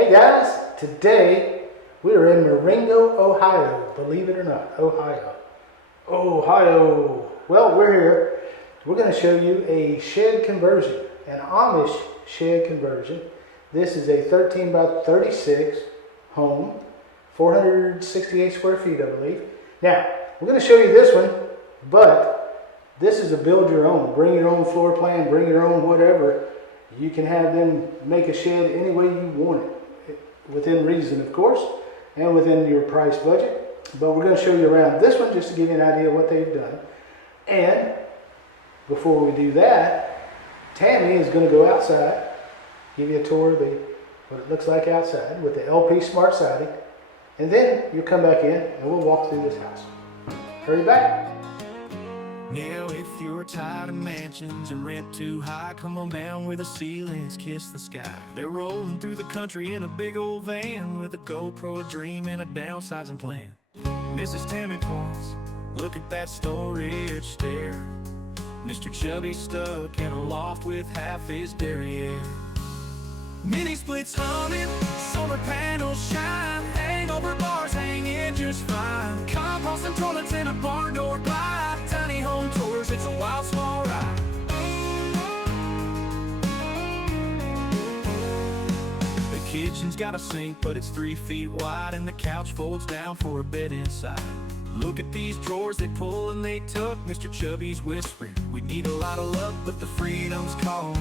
Hey guys, today we are in Marengo, Ohio. Believe it or not, Ohio. Well, we're here. We're going to show you a shed conversion, an Amish shed conversion. This is a 13 by 36 home, 468 square feet, I believe. Now, we're going to show you this one, but this is a build your own. Bring your own floor plan, bring your own whatever. You can have them make a shed any way you want it. Within reason, of course, and within your price budget. But we're going to show you around this one just to give you an idea of what they've done. And before we do that, Tammy is going to go outside, give you a tour of what it looks like outside with the LP Smart Siding. And then you'll come back in and we'll walk through this house. Hurry back. Now if you're tired of mansions and rent too high, come on down where the ceilings kiss the sky. They're rolling through the country in a big old van with a GoPro, a dream, and a downsizing plan. Mrs. Tammy points, look at that storage stair. Mr. Chubby's stuck in a loft with half his derriere. Mini splits humming, solar panels shine, hangover bars hanging just fine. Compost and toilets in a barn door glide. Tiny home tours, it's a wild small ride. The kitchen's got a sink, but it's 3 feet wide, and the couch folds down for a bed inside. Look at these drawers, they pull and they tuck. Mr. Chubby's whispering, we need a lot of luck, but the freedom's calling.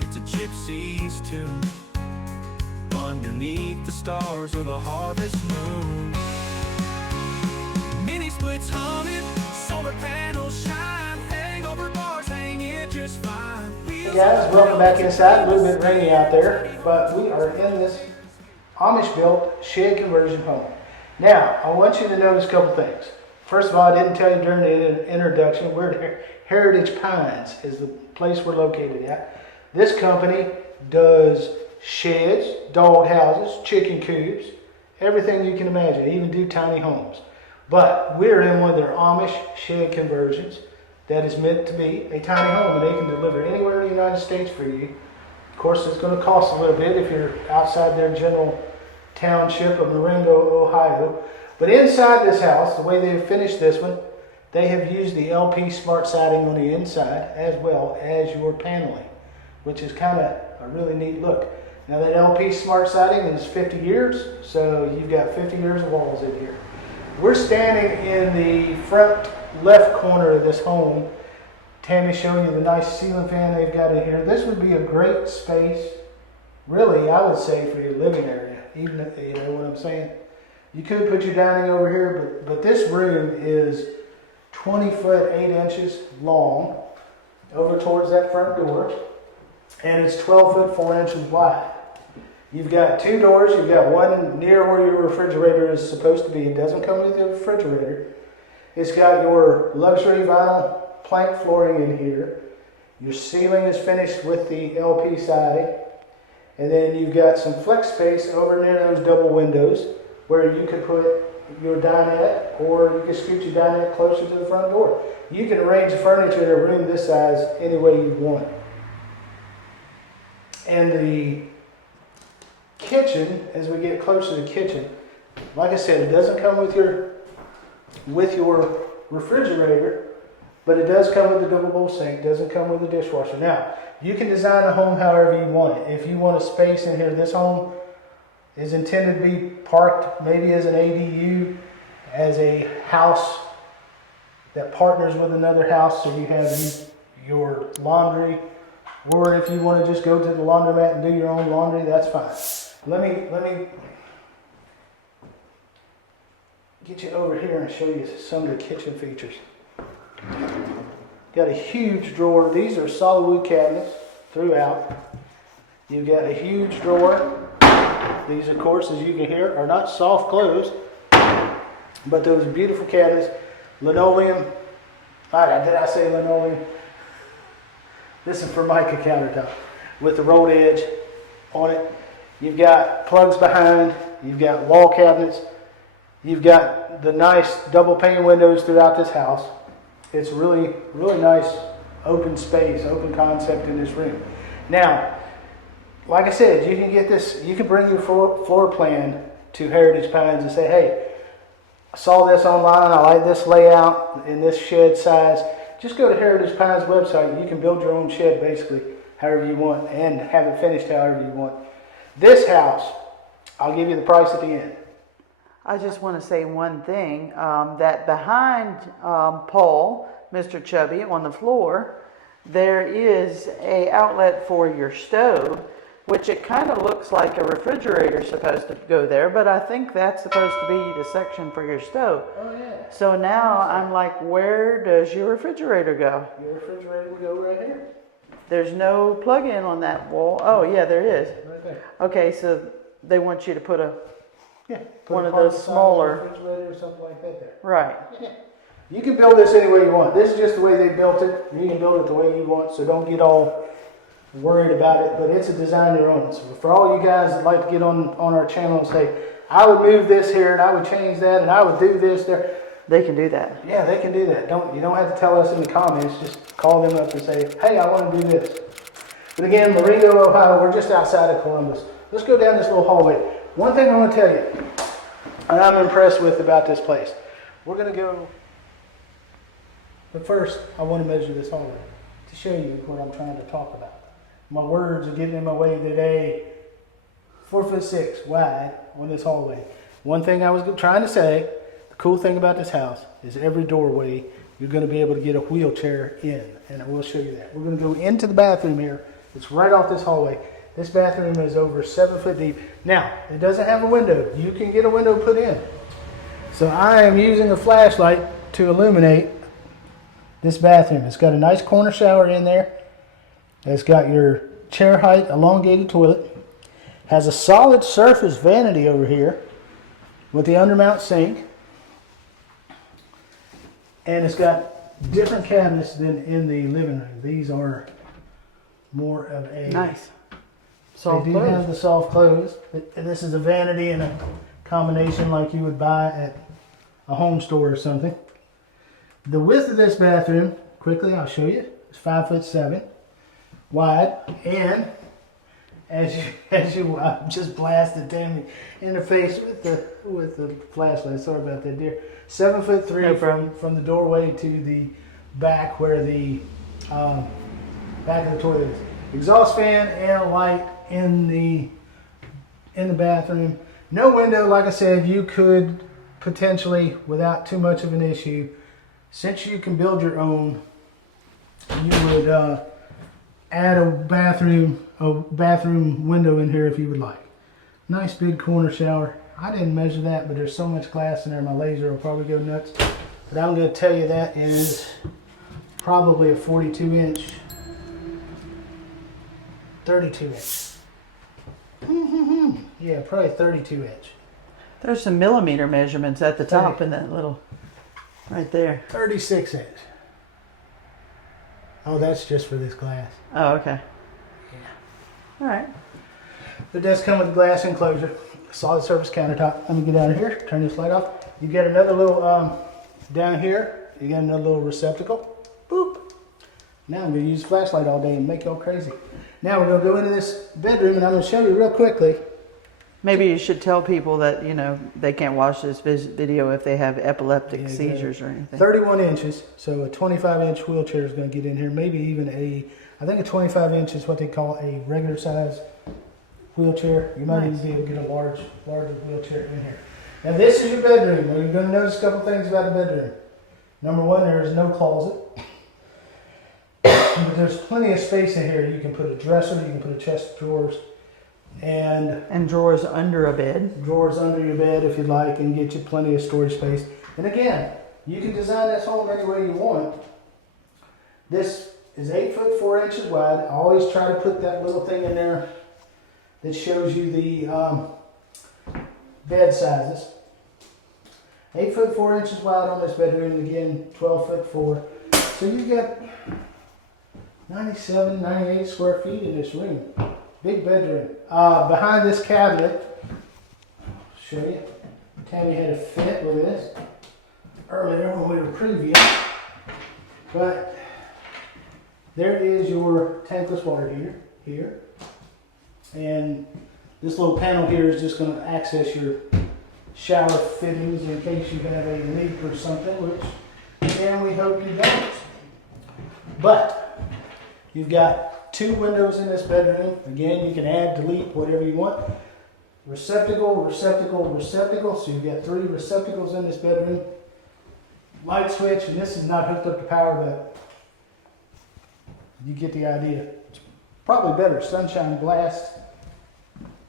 It's a gypsy's tune. Underneath the stars or the harvest moon. Mini splits humming, solar panels shine, hangover bars hanging just fine. Hey guys, welcome back inside. A little bit rainy out there, but we are in this Amish built shed conversion home. Now, I want you to notice a couple things. First of all, I didn't tell you during the introduction, we're at Heritage Pines is the place we're located at. This company does sheds, dog houses, chicken coops, everything you can imagine, even do tiny homes. But we're in one of their Amish shed conversions that is meant to be a tiny home, and they can deliver anywhere in the United States for you. Of course, it's going to cost a little bit if you're outside their general township of Marengo, Ohio. But inside this house, the way they've finished this one, they have used the LP Smart Siding on the inside as well as your paneling, which is kind of a really neat look. Now that LP Smart Siding is 50 years, so you've got 50 years of walls in here. We're standing in the front left corner of this home. Tammy's showing you the nice ceiling fan they've got in here. This would be a great space, really, I would say, for your living area, even if, you know what I'm saying. You could put your dining over here, but this room is 20 foot 8 inches long over towards that front door. And it's 12 foot 4 inches wide. You've got 2 doors. You've got one near where your refrigerator is supposed to be. It doesn't come with the refrigerator. It's got your luxury vinyl plank flooring in here. Your ceiling is finished with the LP siding. And then you've got some flex space over near those double windows where you could put your dinette, or you can scoot your dinette closer to the front door. You can arrange the furniture in a room this size any way you want. And the kitchen, as we get closer to the kitchen, like I said, it doesn't come with your refrigerator, but it does come with a double bowl sink. It doesn't come with a dishwasher. Now, you can design the home however you want it. If you want a space in here, this home is intended to be parked maybe as an ADU, as a house that partners with another house, so you have your laundry. Or if you want to just go to the laundromat and do your own laundry, that's fine. Let me get you over here and show you some of the kitchen features. Got a huge drawer. These are solid wood cabinets throughout. You've got a huge drawer. These, of course, as you can hear, are not soft close, but those beautiful cabinets. Linoleum. All right, did I say linoleum? This is Formica countertop with the rolled edge on it. You've got plugs behind. You've got wall cabinets. You've got the nice double pane windows throughout this house. It's really, really nice open space, open concept in this room. Now, like I said, you can get this, you can bring your floor plan to Heritage Pines and say, hey, I saw this online, I like this layout in this shed size. Just go to Heritage Pines website. You can build your own shed basically however you want and have it finished however you want. This house, I'll give you the price at the end. I just want to say one thing, that behind Paul, Mr. Chubby, on the floor, there is a outlet for your stove, which it kind of looks like a refrigerator supposed to go there, but I think that's supposed to be the section for your stove. Oh yeah. So now I'm like, where does your refrigerator go? Your refrigerator will go right here. There's no plug-in on that wall. Oh yeah, there is. Right there. Okay, so they want you to put a Yeah. one of those smaller refrigerator or something like that there. right. Yeah. You can build this any way you want. This is just the way they built it. You can build it the way you want, so don't get all worried about it, but it's a design your own. So for all you guys that like to get on our channel and say, I would move this here and I would change that and I would do this there. They can do that. Yeah, they can do that. You don't have to tell us in the comments. Just call them up and say, hey, I want to do this. But again, Marengo, Ohio, we're just outside of Columbus. Let's go down this little hallway. One thing I want to tell you, and I'm impressed with about this place. We're going to go, but first, I want to measure this hallway to show you what I'm trying to talk about. My words are getting in my way today. 4'6" wide on this hallway. One thing I was trying to say, the cool thing about this house is every doorway you're going to be able to get a wheelchair in, and I will show you that. We're going to go into the bathroom here. It's right off this hallway. This bathroom is over 7 foot deep. Now, it doesn't have a window. You can get a window put in. So I am using a flashlight to illuminate this bathroom. It's got a nice corner shower in there. It's got your chair height, elongated toilet. Has a solid surface vanity over here with the undermount sink. And it's got different cabinets than in the living room. These are more of a... Nice. They do have the soft close. And this is a vanity and a combination like you would buy at a home store or something. The width of this bathroom, quickly I'll show you, is 5'7" wide, and as you I just blasted Tammy in the face with the flashlight. Sorry about that, dear. 7'3" No problem. from the doorway to the back where the back of the toilet is. Exhaust fan and a light in the bathroom. No window, like I said. You could potentially, without too much of an issue, since you can build your own, you would add a bathroom window in here if you would like. Nice big corner shower. I didn't measure that, but there's so much glass in there, my laser will probably go nuts. But I'm going to tell you that is probably a 42 inch, 32 inch. Yeah, probably 32 inch. There's some millimeter measurements at the top in that little, right there. 36 inch. Oh, that's just for this glass. Oh, okay. Yeah. All right. It does come with a glass enclosure. Solid surface countertop. Let me get out of here. Turn this light off. You get another little, down here, you got another little receptacle. Boop. Now I'm going to use a flashlight all day and make y'all crazy. Now we're going to go into this bedroom and I'm going to show you real quickly. Maybe you should tell people that, you know, they can't watch this video if they have epileptic seizures or anything. 31 inches, so a 25-inch wheelchair is going to get in here. Maybe even I think a 25 inch is what they call a regular size wheelchair. You might even be able to get a larger wheelchair in here. Now this is your bedroom. You're going to notice a couple things about the bedroom. Number one, there is no closet. But there's plenty of space in here. You can put a dresser, you can put a chest of drawers, and drawers under a bed. Drawers under your bed if you'd like, and get you plenty of storage space. And again, you can design this home any way you want. This is 8 foot 4 inches wide. I always try to put that little thing in there that shows you the bed sizes. 8 foot 4 inches wide on this bedroom. Again, 12 foot 4. So you get 97, 98 square feet in this room. Big bedroom. Behind this cabinet, I'll show you. Tammy had a fit with this earlier when we were previewing. But there is your tankless water heater here. And this little panel here is just going to access your shower fittings in case you have a leak or something, which again we hope you don't. But you've got 2 windows in this bedroom. Again, you can add, delete, whatever you want. Receptacle, receptacle, receptacle. So you've got 3 receptacles in this bedroom. Light switch, and this is not hooked up to power, but you get the idea. It's probably better. Sunshine blast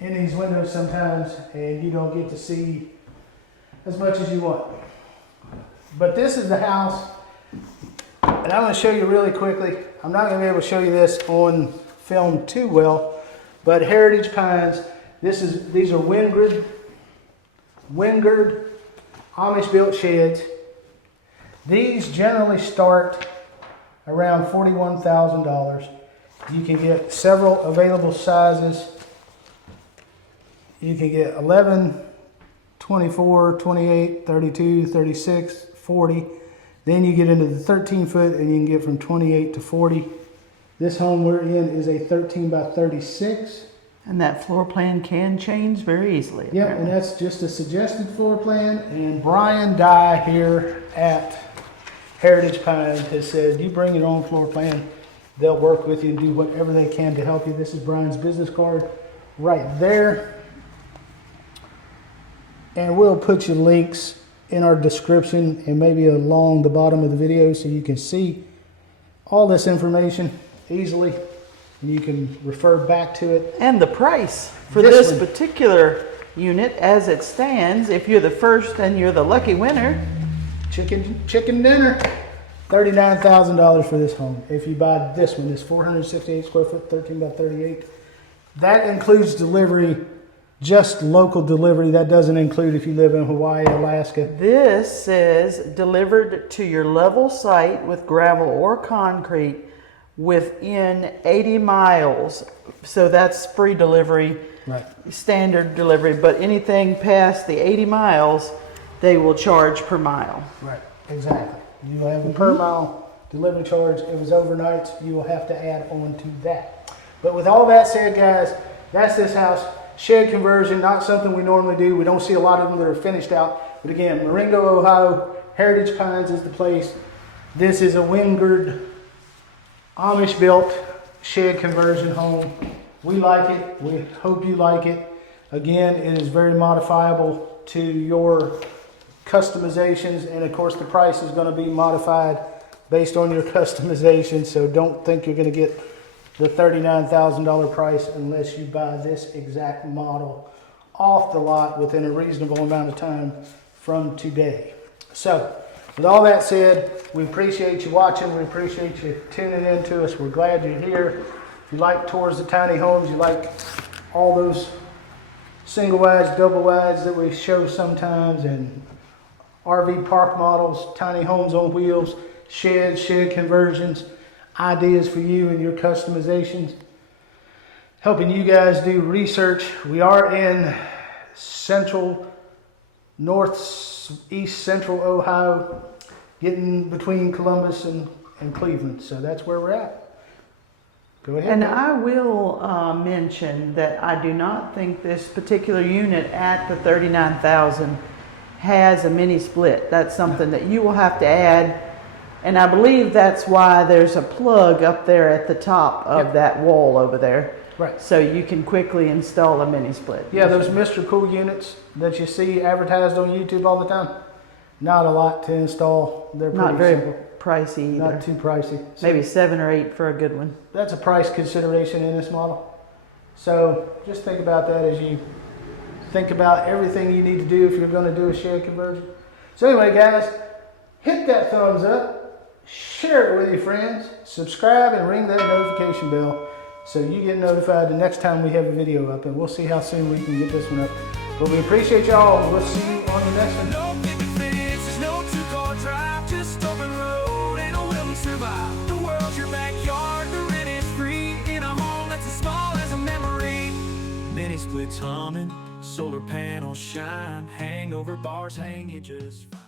in these windows sometimes, and you don't get to see as much as you want. But this is the house, and I'm going to show you really quickly. I'm not going to be able to show you this on film too well, but Heritage Pines. These are windgird Amish built sheds. These generally start around $41,000. You can get several available sizes. You can get 11, 24, 28, 32, 36, 40. Then you get into the 13 foot and you can get from 28 to 40. This home we're in is a 13 by 36. And that floor plan can change very easily. Yep, apparently. and that's just a suggested floor plan. And Brian Dye here at Heritage Pines has said, you bring your own floor plan. They'll work with you and do whatever they can to help you. This is Brian's business card right there. And we'll put your links in our description and maybe along the bottom of the video so you can see all this information easily. And you can refer back to it. And the price for this particular unit as it stands, if you're the first and you're the lucky winner. Chicken dinner. $39,000 for this home. If you buy this one, this 468 square foot, 13 by 38. That includes delivery, just local delivery. That doesn't include if you live in Hawaii, Alaska. This says delivered to your level site with gravel or concrete within 80 miles. So that's free delivery, Right. standard delivery. But anything past the 80 miles, they will charge per mile. Right, exactly. You will have a per mile delivery charge. If it was overnight, you will have to add on to that. But with all that said, guys, that's this house. Shed conversion, not something we normally do. We don't see a lot of them that are finished out. But again, Marengo, Ohio, Heritage Pines is the place. This is a windgird Amish built shed conversion home. We like it. We hope you like it. Again, it is very modifiable to your customizations, and of course the price is going to be modified based on your customization. So don't think you're going to get the $39,000 price unless you buy this exact model off the lot within a reasonable amount of time from today. So with all that said, we appreciate you watching. We appreciate you tuning in to us. We're glad you're here. If you like tours of tiny homes, you like all those single wides, double wides that we show sometimes, and RV park models, tiny homes on wheels, sheds, shed conversions, ideas for you and your customizations, helping you guys do research. We are in northeast central Ohio, getting between Columbus and Cleveland. So that's where we're at. Go ahead. And I will mention that I do not think this particular unit at the $39,000 has a mini split. That's something that you will have to add. And I believe that's why there's a plug up there at the top of that wall over there. Right. So you can quickly install a mini split. Yeah, those Mr. Cool units that you see advertised on YouTube all the time, not a lot to install. They're pretty not very simple. Pricey either. Not too pricey. So maybe 7 or 8 for a good one. that's a price consideration in this model. So just think about that as you think about everything you need to do if you're going to do a shed conversion. So anyway, guys, hit that thumbs up, share it with your friends, subscribe, and ring that notification bell so you get notified the next time we have a video up, and we'll see how soon we can get this one up. But we appreciate y'all, and we'll see you on the next one. No picket fences, no two-car drive, just open road and a will to survive. The world's your backyard, the rent is free in a home that's as small as a memory. Mini splits humming, solar panels shine, hangover bars hang you just fine.